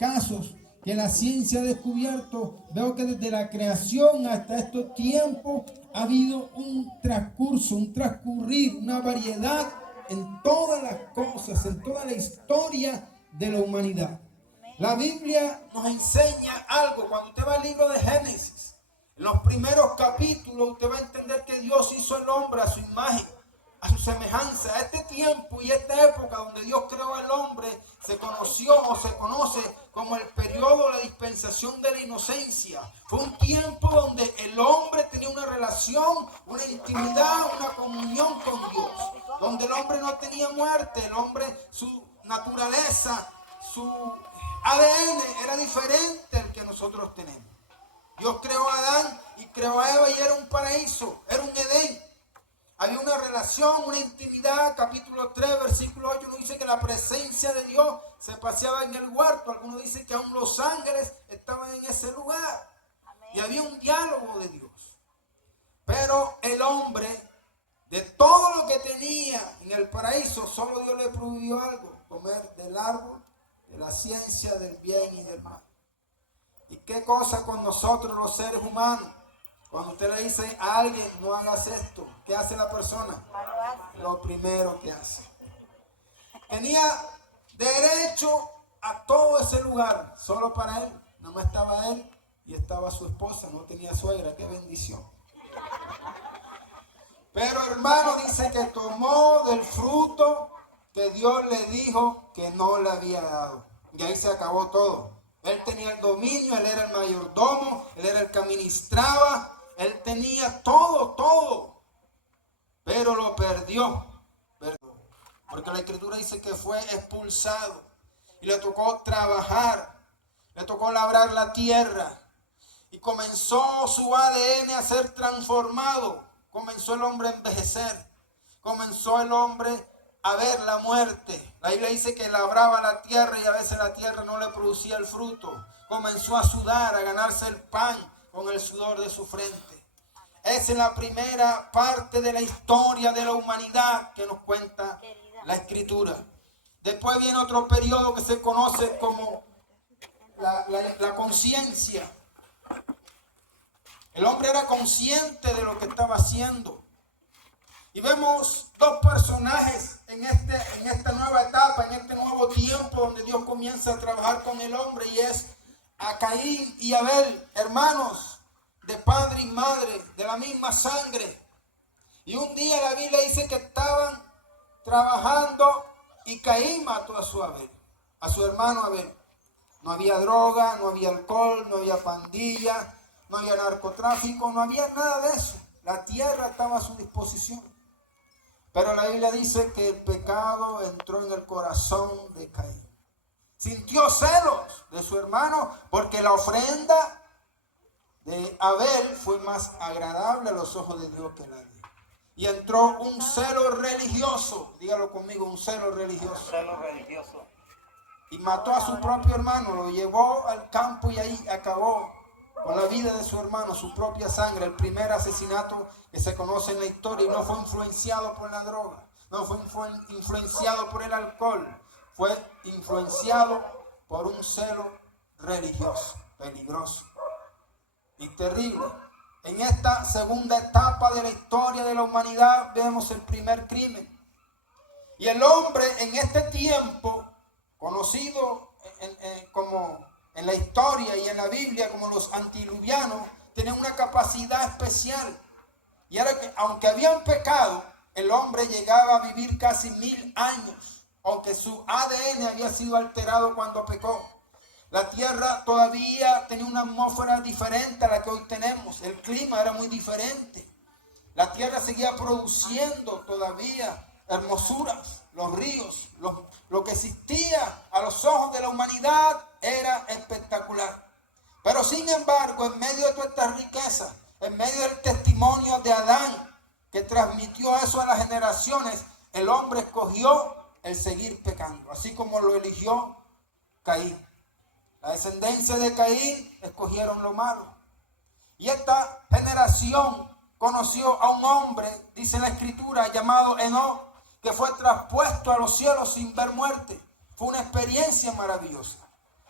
casos que la ciencia ha descubierto, veo que desde la creación hasta estos tiempos ha habido un transcurso, un transcurrir, una variedad en todas las cosas, en toda la historia de la humanidad. La Biblia nos enseña algo. Cuando usted va al libro de Génesis, en los primeros capítulos, usted va a entender que Dios hizo al hombre a su imagen, a su semejanza. Este tiempo y esta época donde Dios creó al hombre se conoció o se conoce como el periodo de la dispensación de la inocencia. Fue un tiempo donde el hombre tenía una relación, una intimidad, una comunión con Dios, donde el hombre no tenía muerte. El hombre, su naturaleza, su ADN era diferente al que nosotros tenemos. Dios creó a Adán y creó a Eva y era un paraíso, era un Edén. Había una relación, una intimidad. Capítulo 3, versículo 8 nos dice que la presencia de Dios se paseaba en el huerto. Algunos dicen que aún los ángeles estaban en ese lugar. Amén. Y había un diálogo de Dios. Pero el hombre, de todo lo que tenía en el paraíso, solo Dios le prohibió algo: comer del árbol de la ciencia del bien y del mal. ¿Y qué cosa con nosotros los seres humanos? Cuando usted le dice a alguien, no hagas esto, ¿qué hace la persona? Lo primero que hace. Tenía derecho a todo ese lugar, solo para él. Nada más estaba él y estaba su esposa, no tenía suegra. ¡Qué bendición! Pero hermano, dice que tomó del fruto que Dios le dijo que no le había dado. Y ahí se acabó todo. Él tenía el dominio, él era el mayordomo, él era el que administraba, él tenía todo. Pero lo perdió. Porque la Escritura dice que fue expulsado. Y le tocó trabajar, le tocó labrar la tierra. Y comenzó su ADN a ser transformado. Comenzó el hombre a envejecer. Comenzó el hombre a ver la muerte. La Biblia dice que labraba la tierra y a veces la tierra no le producía el fruto. Comenzó a sudar, a ganarse el pan con el sudor de su frente. Esa es la primera parte de la historia de la humanidad que nos cuenta la Escritura. Después viene otro periodo que se conoce como la conciencia. El hombre era consciente de lo que estaba haciendo. Y vemos dos personajes en esta nueva etapa, en este nuevo tiempo donde Dios comienza a trabajar con el hombre, y es a Caín y Abel, hermanos de padre y madre, de la misma sangre. Y un día la Biblia dice que estaban trabajando y Caín mató a su hermano Abel. No había droga, no había alcohol, no había pandilla, no había narcotráfico, no había nada de eso. La tierra estaba a su disposición. Pero la Biblia dice que el pecado entró en el corazón de Caín. Sintió celos de su hermano porque la ofrenda de Abel fue más agradable a los ojos de Dios que la de él. Y entró un celo religioso, dígalo conmigo, un celo religioso. Un celo religioso. Y mató a su propio hermano, lo llevó al campo y ahí acabó con la vida de su hermano, su propia sangre. El primer asesinato que se conoce en la historia, y no fue influenciado por la droga, no fue influenciado por el alcohol, fue influenciado por un celo religioso, peligroso y terrible. En esta segunda etapa de la historia de la humanidad vemos el primer crimen. Y el hombre en este tiempo, conocido como en la historia y en la Biblia como los antidiluvianos, tenían una capacidad especial. Y era que, aunque habían pecado, el hombre llegaba a vivir casi 1000 años, aunque su ADN había sido alterado cuando pecó. La tierra todavía tenía una atmósfera diferente a la que hoy tenemos. El clima era muy diferente. La tierra seguía produciendo todavía hermosuras, los ríos, lo que existía a los ojos de la humanidad era espectacular. Pero sin embargo, en medio de toda esta riqueza, en medio del testimonio de Adán, que transmitió eso a las generaciones, el hombre escogió el seguir pecando, así como lo eligió Caín. La descendencia de Caín escogieron lo malo. Y esta generación conoció a un hombre, dice la Escritura, llamado Enoc, que fue traspuesto a los cielos sin ver muerte. Fue una experiencia maravillosa.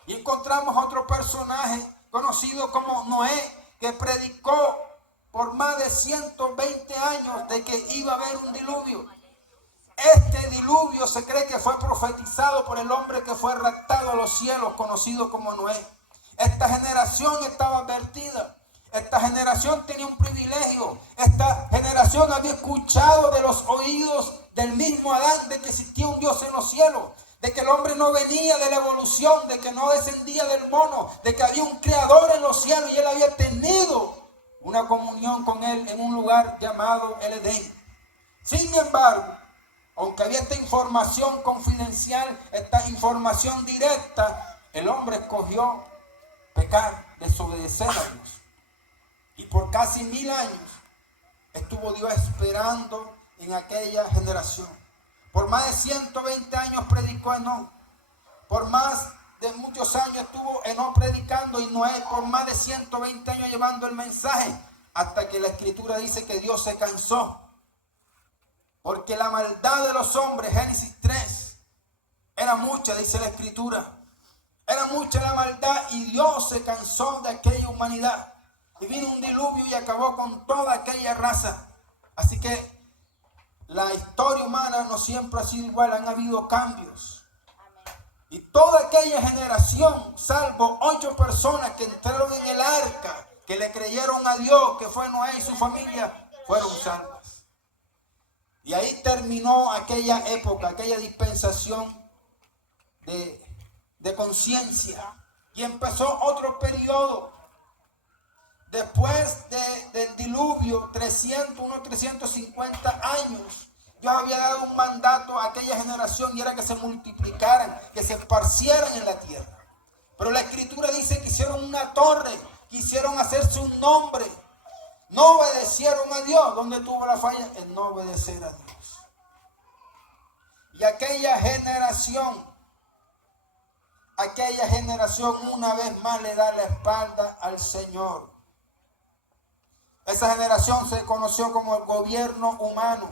Y encontramos otro personaje conocido como Noé, que predicó por más de 120 años de que iba a haber un diluvio. Este diluvio se cree que fue profetizado por el hombre que fue raptado a los cielos, conocido como Noé. Esta generación estaba advertida. Esta generación tenía un privilegio. Esta generación había escuchado de los oídos del mismo Adán de que existía un Dios en los cielos, de que el hombre no venía de la evolución, de que no descendía del mono, de que había un creador en los cielos y él había tenido una comunión con él en un lugar llamado el Edén. Sin embargo, aunque había esta información confidencial, esta información directa, el hombre escogió pecar, desobedecer a Dios. Y por casi 1000 años estuvo Dios esperando en aquella generación. Por más de 120 años predicó Enoc. Por más de muchos años estuvo Enoc predicando y Noé por más de 120 años llevando el mensaje. Hasta que la escritura dice que Dios se cansó. Porque la maldad de los hombres, Génesis 3, era mucha, dice la escritura. Era mucha la maldad y Dios se cansó de aquella humanidad. Y vino un diluvio y acabó con toda aquella raza. Así que la historia humana no siempre ha sido igual, han habido cambios. Y toda aquella generación, salvo 8 personas que entraron en el arca, que le creyeron a Dios, que fue Noé y su familia, fueron salvas. Y ahí terminó aquella época, aquella dispensación de conciencia. Y empezó otro periodo. Después del diluvio, 350 años, Dios había dado un mandato a aquella generación y era que se multiplicaran, que se esparcieran en la tierra. Pero la escritura dice que hicieron una torre, quisieron hacerse un nombre. No obedecieron a Dios. ¿Dónde tuvo la falla? En no obedecer a Dios. Y aquella generación una vez más le da la espalda al Señor. Esa generación se conoció como el gobierno humano.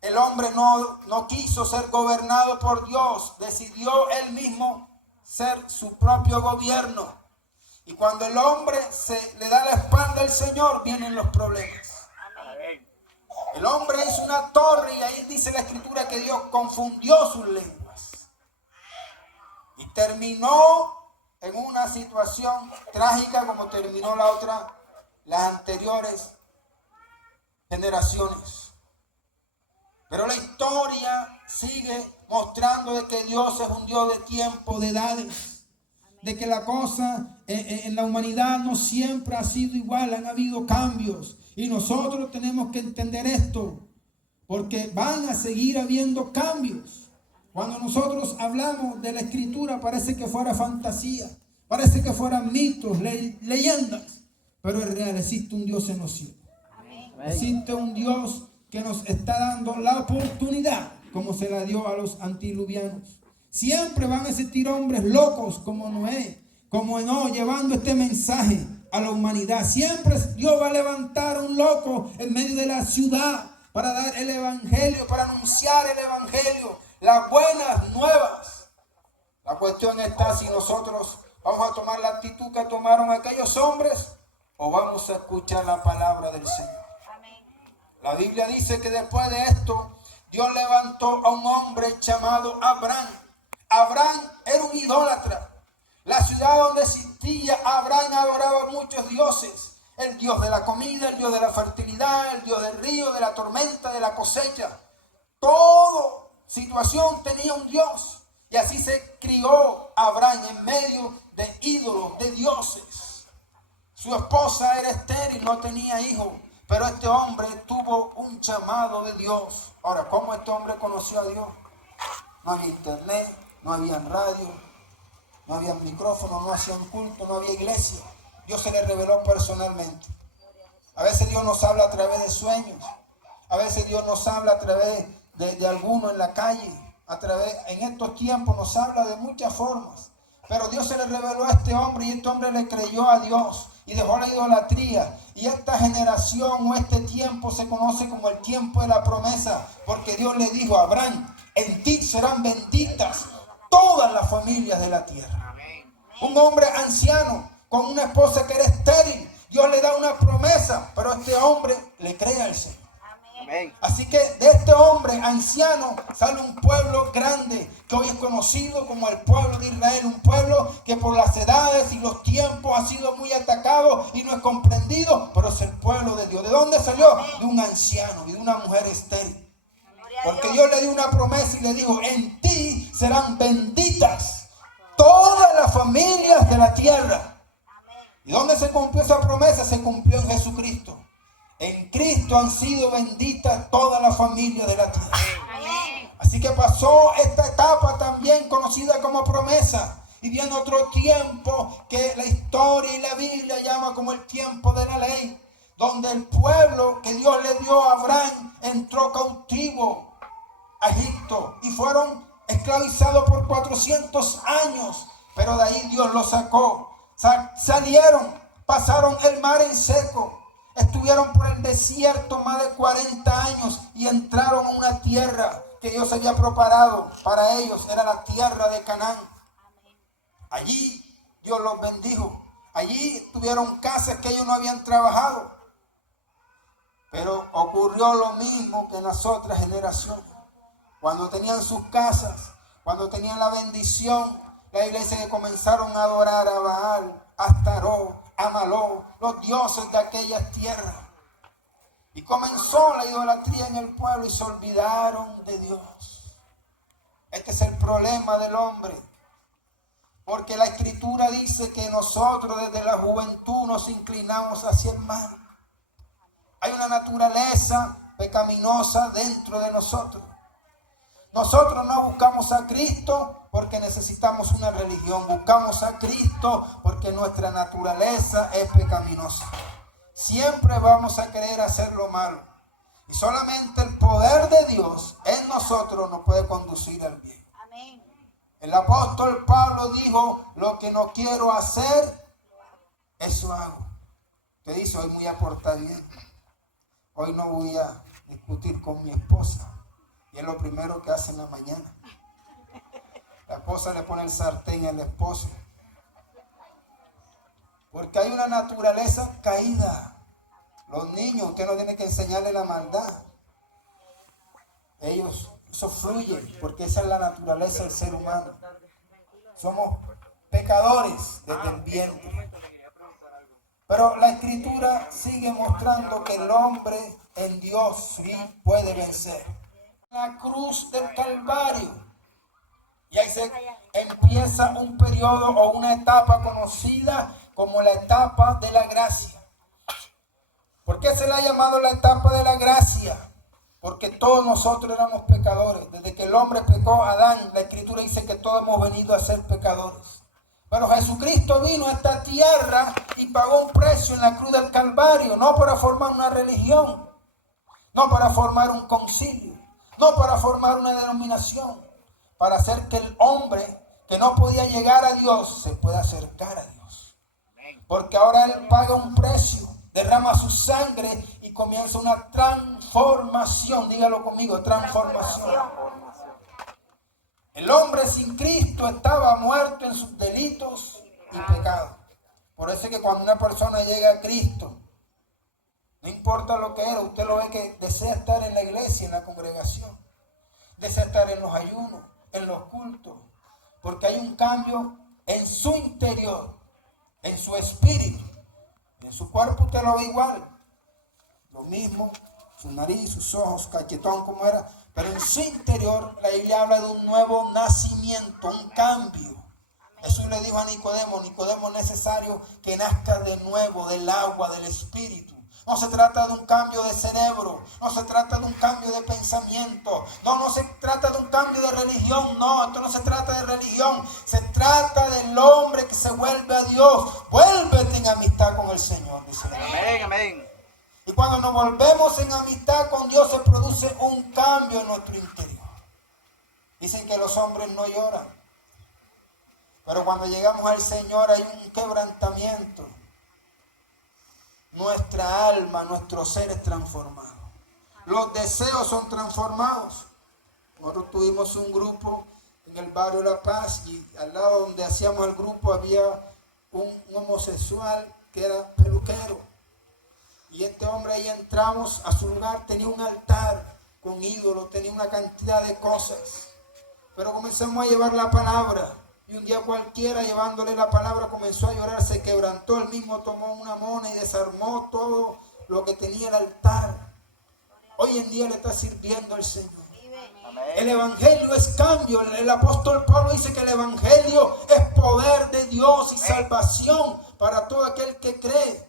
El hombre no quiso ser gobernado por Dios. Decidió él mismo ser su propio gobierno. Y cuando el hombre le da la espalda al Señor, vienen los problemas. Amén. El hombre hizo una torre y ahí dice la escritura que Dios confundió sus lenguas. Y terminó en una situación trágica como terminó las anteriores generaciones. Pero la historia sigue mostrando de que Dios es un Dios de tiempo, de edades. De que la cosa en la humanidad no siempre ha sido igual, han habido cambios. Y nosotros tenemos que entender esto, porque van a seguir habiendo cambios. Cuando nosotros hablamos de la escritura parece que fuera fantasía, parece que fueran mitos, leyendas. Pero es real, existe un Dios en los cielos. Existe un Dios que nos está dando la oportunidad, como se la dio a los antidiluvianos. Siempre van a existir hombres locos como Noé, como Enoc, llevando este mensaje a la humanidad. Siempre Dios va a levantar un loco en medio de la ciudad para dar el evangelio, para anunciar el evangelio, las buenas nuevas. La cuestión está si nosotros vamos a tomar la actitud que tomaron aquellos hombres o vamos a escuchar la palabra del Señor. La Biblia dice que después de esto Dios levantó a un hombre llamado Abraham. Abraham era un idólatra. La ciudad donde existía Abraham adoraba muchos dioses. El Dios de la comida, el Dios de la fertilidad, el Dios del río, de la tormenta, de la cosecha. Toda situación tenía un Dios. Y así se crió Abraham en medio de ídolos, de dioses. Su esposa era estéril, no tenía hijos. Pero este hombre tuvo un llamado de Dios. Ahora, ¿cómo este hombre conoció a Dios? No había internet, no había radio, no había micrófono, no hacían culto, no había iglesia. Dios se le reveló personalmente. A veces Dios nos habla a través de sueños. A veces Dios nos habla a través de alguno en la calle. En estos tiempos nos habla de muchas formas. Pero Dios se le reveló a este hombre y este hombre le creyó a Dios y dejó la idolatría. Y esta generación o este tiempo se conoce como el tiempo de la promesa, porque Dios le dijo a Abraham: en ti serán benditas todas las familias de la tierra. Un hombre anciano con una esposa que era estéril. Dios le da una promesa, pero este hombre le cree al Señor. Amén. Así que de este hombre anciano sale un pueblo grande que hoy es conocido como el pueblo de Israel, un pueblo que por las edades y los tiempos ha sido muy atacado y no es comprendido, pero es el pueblo de Dios. ¿De dónde salió? De un anciano y de una mujer estéril. Porque Dios le dio una promesa y le dijo: en ti serán benditas todas las familias de la tierra. ¿Y dónde se cumplió esa promesa? Se cumplió en Jesucristo. En Cristo han sido benditas todas las familias de la tierra. Así que pasó esta etapa también conocida como promesa. Y viene otro tiempo que la historia y la Biblia llama como el tiempo de la ley, donde el pueblo que Dios le dio a Abraham entró cautivo a Egipto y fueron esclavizados por 400 años. Pero de ahí Dios los sacó. Salieron, pasaron el mar en seco. Estuvieron por el desierto más de 40 años y entraron a una tierra que Dios había preparado para ellos. Era la tierra de Canaán. Allí Dios los bendijo. Allí tuvieron casas que ellos no habían trabajado. Pero ocurrió lo mismo que en las otras generaciones. Cuando tenían sus casas, cuando tenían la bendición, la Biblia dice que comenzaron a adorar a Baal, a Astarot, a Maló, los dioses de aquellas tierras. Y comenzó la idolatría en el pueblo y se olvidaron de Dios. Este es el problema del hombre. Porque la Escritura dice que nosotros desde la juventud nos inclinamos hacia el mal. Hay una naturaleza pecaminosa dentro de nosotros. Nosotros no buscamos a Cristo porque necesitamos una religión. Buscamos a Cristo porque nuestra naturaleza es pecaminosa. Siempre vamos a querer hacer lo malo. Y solamente el poder de Dios en nosotros nos puede conducir al bien. Amén. El apóstol Pablo dijo: lo que no quiero hacer, eso hago. Te dice: hoy me voy a portar bien. Hoy no voy a discutir con mi esposa. Y es lo primero que hace en la mañana. La esposa le pone el sartén al esposo. Porque hay una naturaleza caída. Los niños, usted no tiene que enseñarle la maldad. Ellos, eso fluye, porque esa es la naturaleza del ser humano. Somos pecadores desde el vientre. Pero la Escritura sigue mostrando que el hombre en Dios sí puede vencer. La cruz del Calvario. Y ahí se empieza un periodo o una etapa conocida como la etapa de la gracia. ¿Por qué se le ha llamado la etapa de la gracia? Porque todos nosotros éramos pecadores. Desde que el hombre pecó, Adán, la Escritura dice que todos hemos venido a ser pecadores. Pero Jesucristo vino a esta tierra y pagó un precio en la cruz del Calvario, no para formar una religión, no para formar un concilio, no para formar una denominación, para hacer que el hombre que no podía llegar a Dios se pueda acercar a Dios. Porque ahora Él paga un precio, derrama su sangre y comienza una transformación. Dígalo conmigo: transformación. El hombre sin Cristo estaba muerto en sus delitos y pecados. Por eso es que cuando una persona llega a Cristo, no importa lo que era, usted lo ve que desea estar en la iglesia, en la congregación. Desea estar en los ayunos, en los cultos. Porque hay un cambio en su interior, en su espíritu. En su cuerpo usted lo ve igual. Lo mismo, su nariz, sus ojos, cachetón como era. Pero en su interior la Biblia habla de un nuevo nacimiento, un cambio. Jesús le dijo a Nicodemo: Nicodemo, es necesario que nazca de nuevo del agua, del espíritu. No se trata de un cambio de cerebro, no se trata de un cambio de pensamiento, no se trata de un cambio de religión, no, esto no se trata de religión, se trata del hombre que se vuelve a Dios. Vuélvete en amistad con el Señor, dice la Biblia. Amén, amén. Y cuando nos volvemos en amistad con Dios, se produce un cambio en nuestro interior. Dicen que los hombres no lloran, pero cuando llegamos al Señor hay un quebrantamiento. Nuestra alma, nuestro ser es transformado. Los deseos son transformados. Nosotros tuvimos un grupo en el barrio La Paz, y al lado donde hacíamos el grupo había un homosexual que era peluquero. Y este hombre, ahí entramos a su lugar, tenía un altar con ídolos, tenía una cantidad de cosas. Pero comenzamos a llevar la palabra. Y un día cualquiera, llevándole la palabra, comenzó a llorar, se quebrantó. Él mismo tomó una mona y desarmó todo lo que tenía el altar. Hoy en día le está sirviendo al Señor. El evangelio es cambio. El apóstol Pablo dice que el evangelio es poder de Dios y salvación para todo aquel que cree.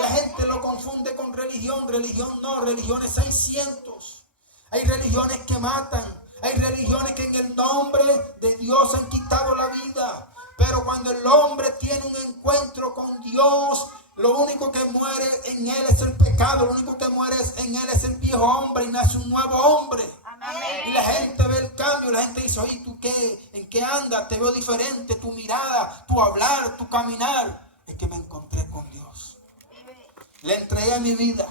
La gente lo confunde con religión. Religión no, religiones hay cientos. Hay religiones que matan. Hay religiones que en el nombre de Dios han quitado la vida. Pero cuando el hombre tiene un encuentro con Dios, lo único que muere en él es el pecado. Lo único que muere en él es el viejo hombre y nace un nuevo hombre. Amén. Y la gente ve el cambio. La gente dice: oye, ¿tú qué? ¿En qué andas? Te veo diferente. Tu mirada, tu hablar, tu caminar. Es que me encontré con Dios. Le entregué mi vida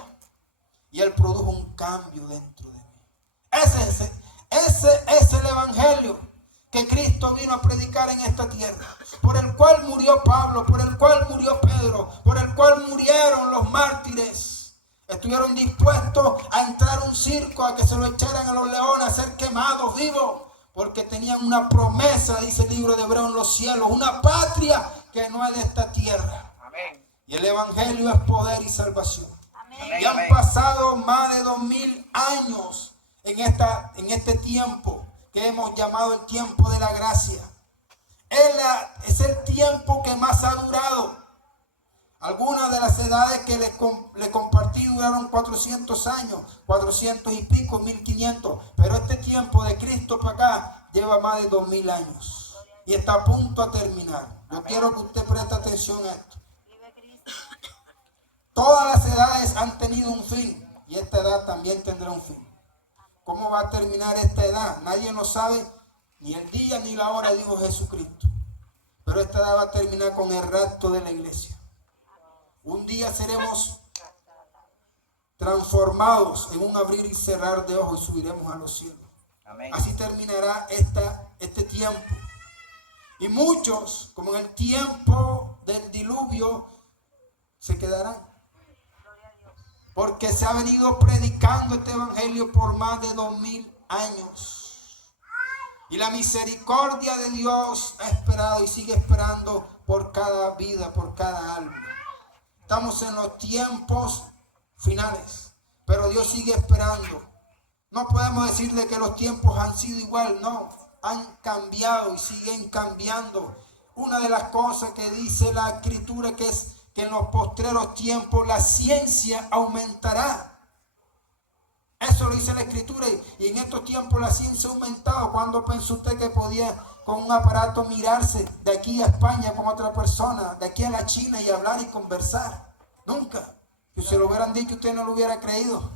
y Él produjo un cambio dentro de mí. Ese es el evangelio que Cristo vino a predicar en esta tierra, por el cual murió Pablo, por el cual murió Pedro, por el cual murieron los mártires. Estuvieron dispuestos a entrar a un circo, a que se lo echaran a los leones, a ser quemados vivos, porque tenían una promesa, dice el libro de Hebreo, en los cielos, una patria que no es de esta tierra. Amén. Y el evangelio es poder y salvación. Amén. Y han pasado más de 2000 años en este tiempo que hemos llamado el tiempo de la gracia. Es el tiempo que más ha durado. Algunas de las edades que le compartí duraron 400 años, 400 y pico, 1500. Pero este tiempo de Cristo para acá lleva más de 2000 años. Y está a punto de terminar. Yo quiero que usted preste atención a esto. Todas las edades han tenido un fin. Y esta edad también tendrá un fin. ¿Cómo va a terminar esta edad? Nadie lo sabe, ni el día ni la hora, dijo Jesucristo. Pero esta edad va a terminar con el rapto de la iglesia. Un día seremos transformados en un abrir y cerrar de ojos y subiremos a los cielos. Amén. Así terminará este tiempo. Y muchos, como en el tiempo del diluvio, se quedarán. Porque se ha venido predicando este evangelio por más de 2000 años. Y la misericordia de Dios ha esperado y sigue esperando por cada vida, por cada alma. Estamos en los tiempos finales, pero Dios sigue esperando. No podemos decir de que los tiempos han sido igual, no. Han cambiado y siguen cambiando. Una de las cosas que dice la Escritura que es que en los postreros tiempos la ciencia aumentará. Eso lo dice la Escritura. Y en estos tiempos la ciencia ha aumentado. ¿Cuándo pensó usted que podía con un aparato mirarse de aquí a España con otra persona, de aquí a la China y hablar y conversar? Nunca. Si se lo hubieran dicho, usted no lo hubiera creído.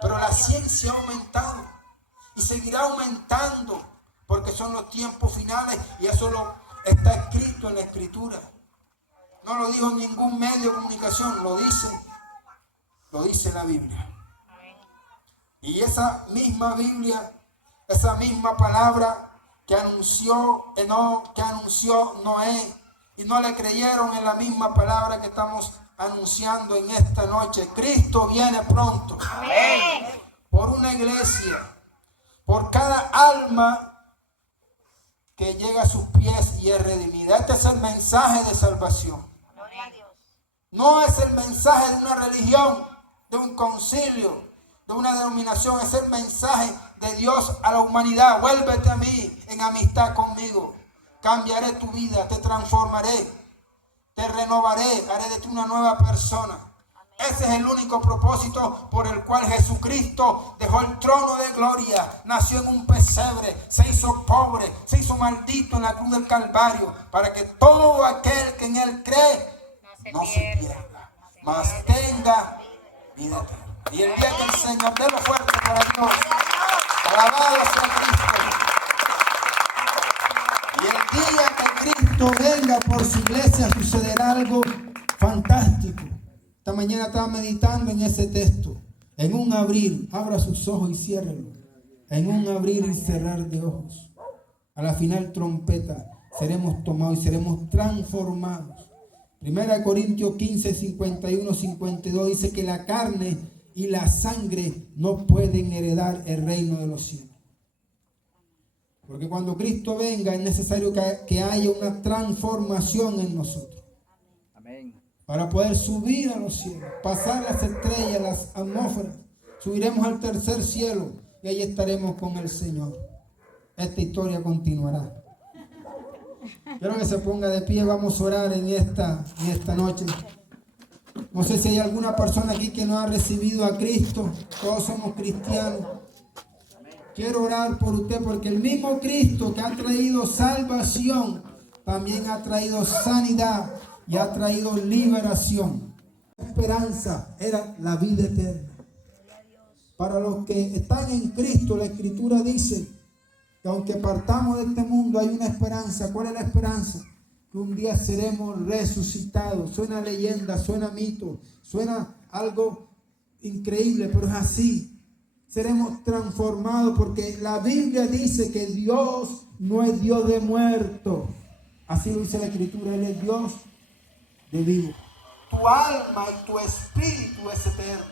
Pero la ciencia ha aumentado y seguirá aumentando porque son los tiempos finales y eso está escrito en la Escritura. No lo dijo ningún medio de comunicación, lo dice la Biblia. Y esa misma Biblia, esa misma palabra que anunció Noé, y no le creyeron en la misma palabra que estamos anunciando en esta noche. Cristo viene pronto. Amén. Por una iglesia, por cada alma que llega a sus pies y es redimida. Este es el mensaje de salvación. No es el mensaje de una religión, de un concilio, de una denominación. Es el mensaje de Dios a la humanidad. Vuélvete a mí en amistad conmigo. Cambiaré tu vida, te transformaré, te renovaré, haré de ti una nueva persona. Ese es el único propósito por el cual Jesucristo dejó el trono de gloria, nació en un pesebre, se hizo pobre, se hizo maldito en la cruz del Calvario, para que todo aquel que en Él cree no se pierda, mas tenga vida eterna. Y el día del Señor, délo fuerte para Dios. Alabado sea Cristo. Y el día que Cristo venga por su iglesia sucederá algo fantástico. Esta mañana estaba meditando en ese texto. En un abrir, abra sus ojos y ciérrelo. En un abrir y cerrar de ojos. a la final trompeta, seremos tomados y seremos transformados. 1 Corintios 15, 51, 52 dice que la carne y la sangre no pueden heredar el reino de los cielos. Porque cuando Cristo venga es necesario que haya una transformación en nosotros. Amén. Para poder subir a los cielos, pasar las estrellas, las atmósferas, subiremos al tercer cielo y ahí estaremos con el Señor. Esta historia continuará. Quiero que se ponga de pie, vamos a orar en esta noche. No sé si hay alguna persona aquí que no ha recibido a Cristo. Todos somos cristianos. Quiero orar por usted porque el mismo Cristo que ha traído salvación también ha traído sanidad y ha traído liberación. La esperanza era la vida eterna. Para los que están en Cristo, la Escritura dice que aunque partamos de este mundo hay una esperanza. ¿Cuál es la esperanza? Que un día seremos resucitados. Suena leyenda, suena mito, suena algo increíble, pero es así. Seremos transformados porque la Biblia dice que Dios no es Dios de muertos. Así lo dice la Escritura, Él es Dios de vivos. Tu alma y tu espíritu es eterno.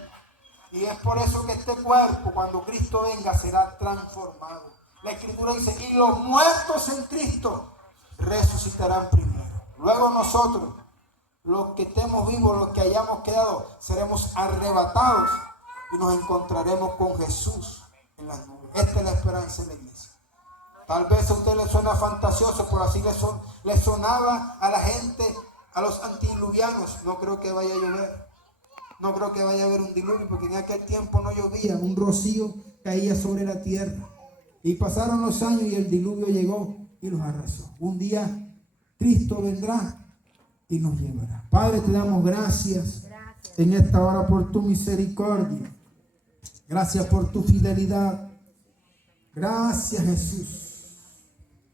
Y es por eso que este cuerpo, cuando Cristo venga, será transformado. La Escritura dice, y los muertos en Cristo resucitarán primero. Luego nosotros, los que estemos vivos, los que hayamos quedado, seremos arrebatados y nos encontraremos con Jesús en las nubes. Esta es la esperanza de la iglesia. Tal vez a usted le suena fantasioso, pero así le sonaba a la gente, a los antidiluvianos. No creo que vaya a llover. No creo que vaya a haber un diluvio, porque en aquel tiempo no llovía. Un rocío caía sobre la tierra. Y pasaron los años y el diluvio llegó y los arrasó. Un día Cristo vendrá y nos llevará. Padre, te damos gracias en esta hora por tu misericordia. Gracias por tu fidelidad. Gracias, Jesús.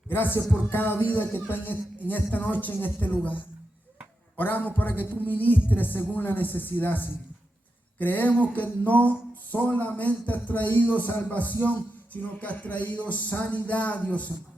Gracias por cada vida que está en esta noche, en este lugar. Oramos para que tú ministres según la necesidad, Señor. Creemos que no solamente has traído salvación, sino que has traído sanidad, Dios mío.